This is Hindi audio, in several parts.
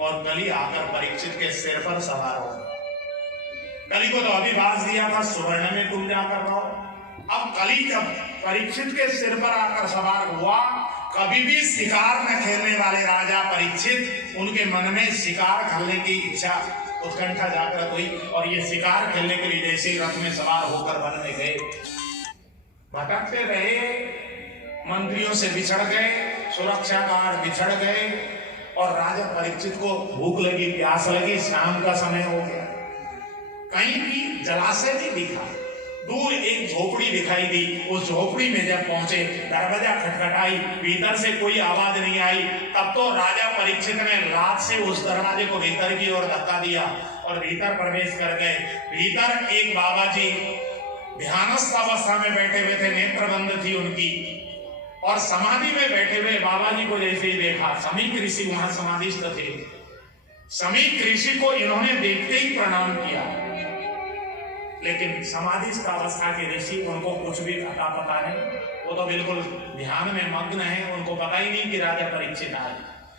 और कली आकर परीक्षित के सिर पर सवार हो। कली को तो अभिवास दिया था सुवर्ण में तुम जाकर रहो, अब कली जब परीक्षित के सिर पर आकर सवार हुआ, कभी भी शिकार न खेलने वाले राजा परीक्षित, उनके मन में शिकार खेलने की इच्छा उत्कंठा जागृत हुई और ये शिकार खेलने के लिए जैसे ही रथ में सवार होकर वन में गए, भटकते रहे, मंत्रियों से बिछड़ गए, सुरक्षागार बिछड़ गए और राजा परीक्षित को भूख लगी, प्यास लगी, शाम का समय हो गया, कहीं भी जलाशय नहीं दिखा, दूर एक झोपड़ी दिखाई दी, उस झोपड़ी में जब पहुंचे, दरवाजा खटखटाई, भीतर से कोई आवाज नहीं आई, तब तो राजा परीक्षित ने लात से उस दरवाजे को भीतर की ओर धक्का दिया और भीतर प्रवेश कर गए। भीतर एक बाबा जी ध्यानस्थ अवस्था में बैठे हुए थे, नेत्र बंद थी उनकी, और समाधि में बैठे हुए बाबा जी को जैसे ही देखा, समीक ऋषि वहां समाधिस्थ थे, समीक ऋषि को इन्होंने देखते ही प्रणाम किया, लेकिन समाधिस्थ अवस्था के ऋषि, उनको कुछ भी पता नहीं, वो तो बिल्कुल ध्यान में मग्न है, उनको पता ही नहीं कि राजा परीक्षित आए।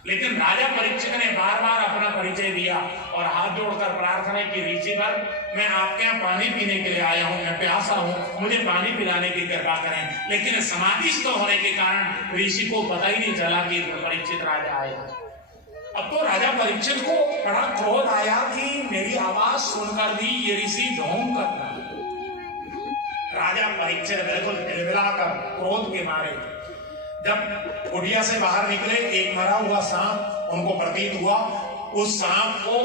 लेकिन राजा परीक्षित ने बार बार अपना परिचय दिया और हाथ जोड़कर प्रार्थना की, ऋषिवर मैं आपके यहाँ पानी पीने के लिए आया हूँ, मैं प्यासा हूँ, मुझे पानी पिलाने की कृपा करें। लेकिन समाधिस्थ होने के कारण ऋषि को पता ही नहीं चला कि परीक्षित राजा आया। अब तो राजा परीक्षित को बड़ा क्रोध आया कि मेरी आवाज सुनकर भी ये ऋषि ढोंग करता। राजा परीक्षित बिल्कुल तिलमिलाकर क्रोध के मारे जब कुटिया से बाहर निकले, एक मरा हुआ सांप उनको प्रतीत हुआ, उस सांप को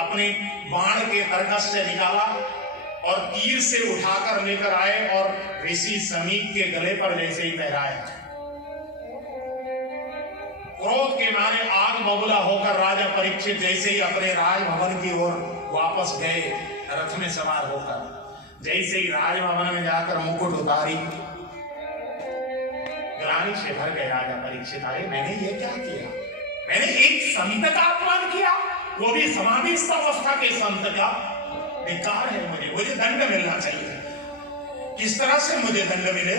अपने बाण के तरकस से निकाला और तीर से उठाकर लेकर आए और ऋषि समीक के गले पर जैसे ही फहराया। क्रोध के मारे आग बबूला होकर राजा परीक्षित जैसे ही अपने राजभवन की ओर वापस गए, रथ में सवार होकर, जैसे ही राजभवन में जाकर मुकुट उतारी, ग्लानि से भर गए राजा परीक्षित आए, मैंने ये क्या किया, मैंने एक संत का अपमान किया, वो भी समाधिस्थ अवस्था के संत का। धिक्कार है, मुझे दंड मिलना चाहिए। किस तरह से मुझे दंड मिले?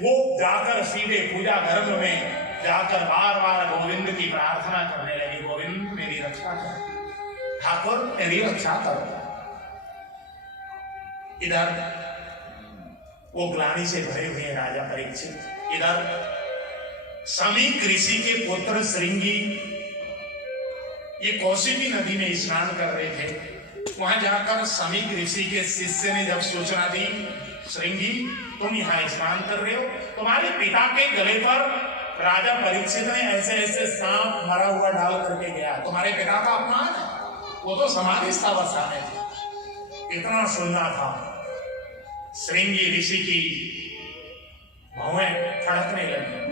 वो जाकर सीधे पूजा गर्भ में जाकर बार बार गोविंद की प्रार्थना करने लगी, गोविंद मेरी रक्षा करो, ठाकुर मेरी रक्षा करो। इधर वो ग्लानि से भरे हुए राजा परीक्षित, इधर समीक ऋषि के पुत्र श्रृंगी ये कौशिकी नदी में स्नान कर रहे थे। वहां जाकर समीक ऋषि के शिष्य ने जब सूचना दी, श्रृंगी तुम यहाँ स्नान कर रहे हो, तुम्हारे पिता के गले पर राजा परीक्षित ने ऐसे ऐसे सांप मरा हुआ डाल करके गया, तुम्हारे पिता का अपमान है, वो तो समाधिस्थ अवस्था में थे। इतना सुनना था, श्रृंगी ऋषि की भौएं फड़कने लगी,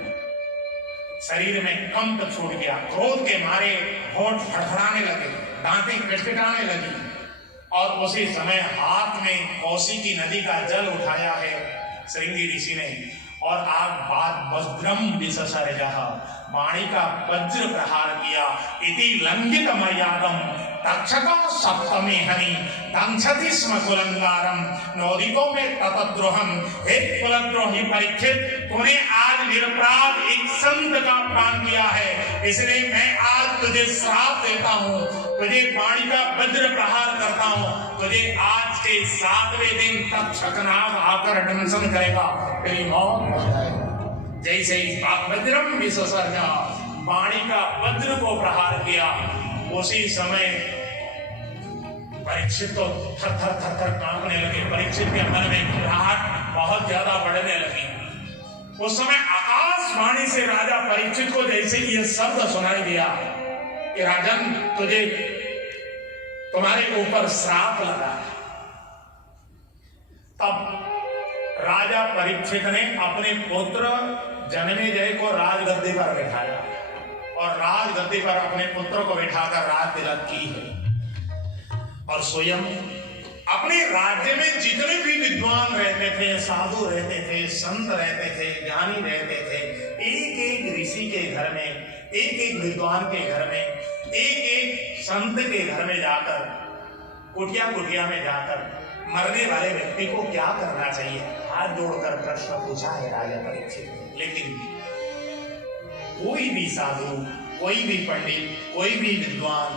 शरीर में कंप छूट गया, क्रोध के मारे होंठ फड़फड़ाने लगे, दांतें पिटपिटाने लगी, और उसी समय हाथ में कौशिकी नदी का जल उठाया है श्रृंगी ऋषि ने, और आग बाद वज्रम विससर्जः, वाणी का वज्र प्रहार किया। इति लंघित मर्यादम तक्षका सप्तमे हनि दंशति स्म कुलंगारम नौदिकों में ततद्रोहम। हे कुलद्रोही परीक्षित, तूने आज निरपराध एक संत का अपमान किया है, इसलिए मैं आज तुझे श्राप देता हूँ, तुझे वाणी का वज्र प्रहार करता हूँ, तुझे आज के 7वें दिन तक्षकनाग आकर दंशन करेगा, तेरी मौत हो जाएगी। जैसे ही वज्रम विससर्जः, वाणी का वज्र को प्रहार किया, उसी समय परीक्षित तो थर थर थर थर कांपने लगे, परीक्षित के मन में घबराहट बहुत ज्यादा बढ़ने लगी। उस समय आकाशवाणी से राजा परीक्षित को जैसे ही यह शब्द सुनाई दिया कि राजन तुझे तुम्हारे ऊपर श्राप लगा, तब राजा परीक्षित ने अपने पुत्र जन्मेजय को राजगद्दी पर बैठाया और राजगद्दी पर अपने पुत्र को बैठाकर राज तिलक की है, और स्वयं अपने राज्य में जितने भी विद्वान रहते थे, साधु रहते थे, संत रहते थे, ज्ञानी रहते थे, एक एक ऋषि के घर में, एक एक विद्वान के घर में, एक एक संत के घर में जाकर, कुटिया कुटिया में जाकर मरने वाले व्यक्ति को क्या करना चाहिए, हाथ जोड़कर प्रश्न पूछा है राजा परीक्षित। लेकिन कोई भी साधु, कोई भी पंडित, कोई भी विद्वान,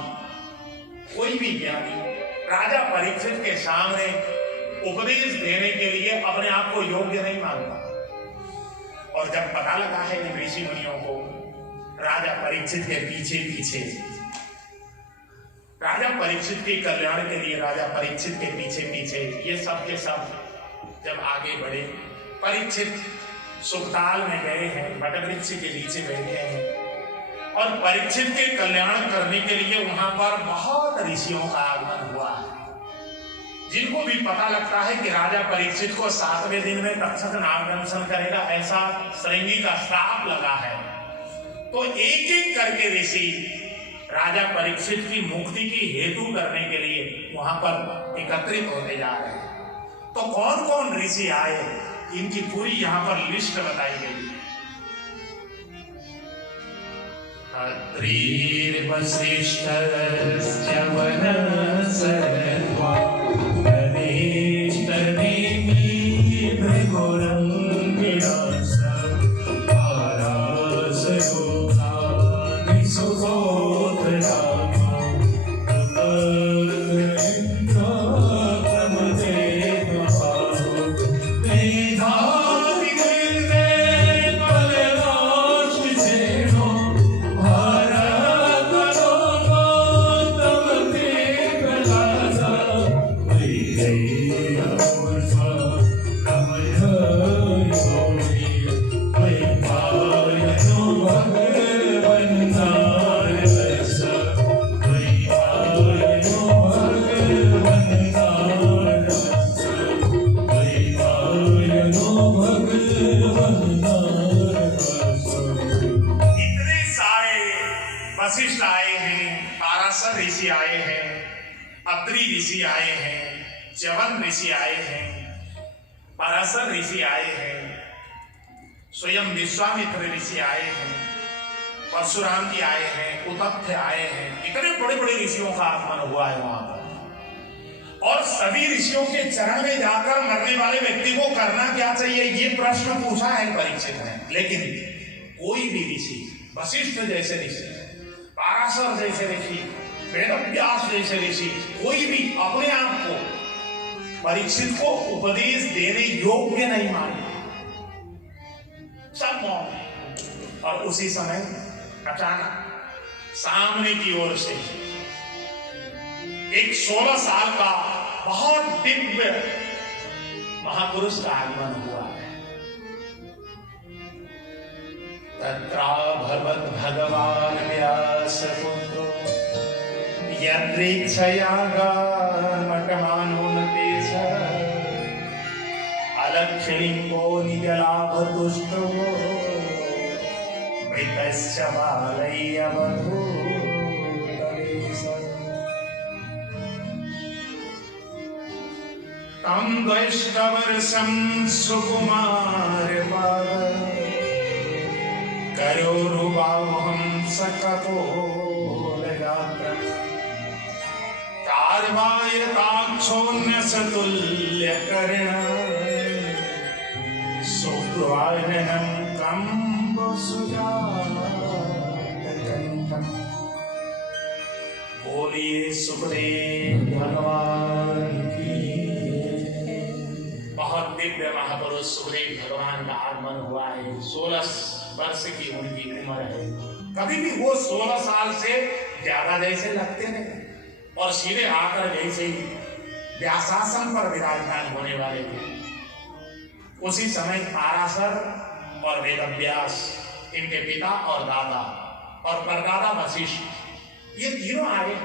कोई भी ज्ञानी राजा परीक्षित के सामने उपदेश देने के लिए अपने आप को योग्य नहीं मानता। और जब पता लगा है इन ऋषि मुनियों को राजा परीक्षित के पीछे पीछे, राजा परीक्षित के कल्याण के लिए राजा परीक्षित के पीछे पीछे ये सब के सब जब आगे बढ़े, परीक्षित सुखताल में गए हैं, वटवृक्ष के नीचे बैठे हैं और परीक्षित के कल्याण करने के लिए वहां पर बहुत ऋषियों का आगमन हुआ है, जिनको भी पता लगता है कि राजा परीक्षित को 7वें दिन में तक्षक नागदंशन करेगा, ऐसा श्रृंगी का श्राप लगा है। तो एक एक करके ऋषि राजा परीक्षित की मुक्ति की हेतु करने के लिए वहां पर एकत्रित होते जा रहे हैं। तो कौन कौन ऋषि आए, इनकी पूरी यहां पर लिस्ट बताई गई है। अत्रि वसिष्ठस्य वनसर्वा गणेशनेमि भृगुरं विरासं पारासयोगानि सुगोत्ररामा उपकृन्द्रमते महाहो मेधावी गिर्वे बलराष्ट्रसेनो वशिष्ठ आए हैं, पाराशर ऋषि आए हैं, अत्रि ऋषि आए हैं, च्यवन ऋषि आए हैं, पराशर ऋषि आए हैं, स्वयं विश्वामित्र ऋषि आए हैं, परशुराम जी आए हैं, उतथ्य आए हैं। इतने बड़े बड़े ऋषियों का आगमन हुआ है वहां पर। और सभी ऋषियों के चरण में जाकर मरने वाले व्यक्ति को करना क्या चाहिए, ये प्रश्न पूछा है परीक्षित ने। लेकिन कोई भी ऋषि, वशिष्ठ जैसे ऋषि, पाराशर जैसे ऋषि, वेदव्यास जैसे ऋषि, कोई भी अपने आप को परीक्षित को उपदेश देने योग्य नहीं माने, सब मौन। और उसी समय अचानक सामने की ओर से एक 16 साल का बहुत दिव्य महापुरुष का आगमन हुआ है। तत्राभवत् भगवान् व्यासपुत्रो यदृच्छयागामटमानोन्तेष अलक्षणिको निजलाभतुष्टो मृतस्य बालय्यवधूतलेश तं द्वैष्टवर्षं सुकुमारपाद करोरुबाहुं सकपोलगात्रं चार्वायताक्षोन्यसतुल्यकर्णं सुप्तवाहनं कम्बुसुजातकण्ठं। बोलिए सुखदेव भगवान की। बहुत दिव्य महापुरुष सुखदेव भगवान का आगमन हुआ है। 16 वर्ष की उनकी उम्र है। कभी भी वो 16 साल से ज्यादा जैसे लगते नहीं, और सीधे आकर जैसे व्यासासन पर विराजमान होने वाले थे। उसी समय पाराशर और वेदव्यास, इनके पिता और दादा और परदादा वशिष्ठ, ये तीनों आए।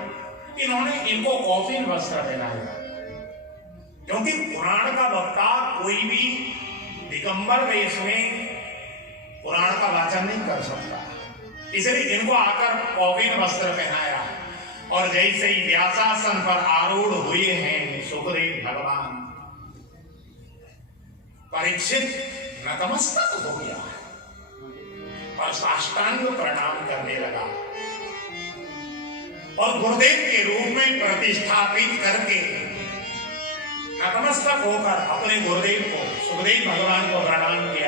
इन्होंने इनको कौफीन वस्त्र पहनाया, क्योंकि पुराण का वक्ता कोई भी दिगंबर वेश में पुराण का वाचन नहीं कर सकता, इसलिए इनको आकर कौफीन वस्त्र पहनाया। और जैसे ही व्यासासन पर आरूढ़ हुए हैं सुखदेव भगवान, परीक्षित नतमस्तक हो गया और साष्टांग प्रणाम करने लगा और गुरुदेव के रूप में प्रतिष्ठापित करके नतमस्तक होकर अपने गुरुदेव को, सुखदेव भगवान को प्रणाम किया।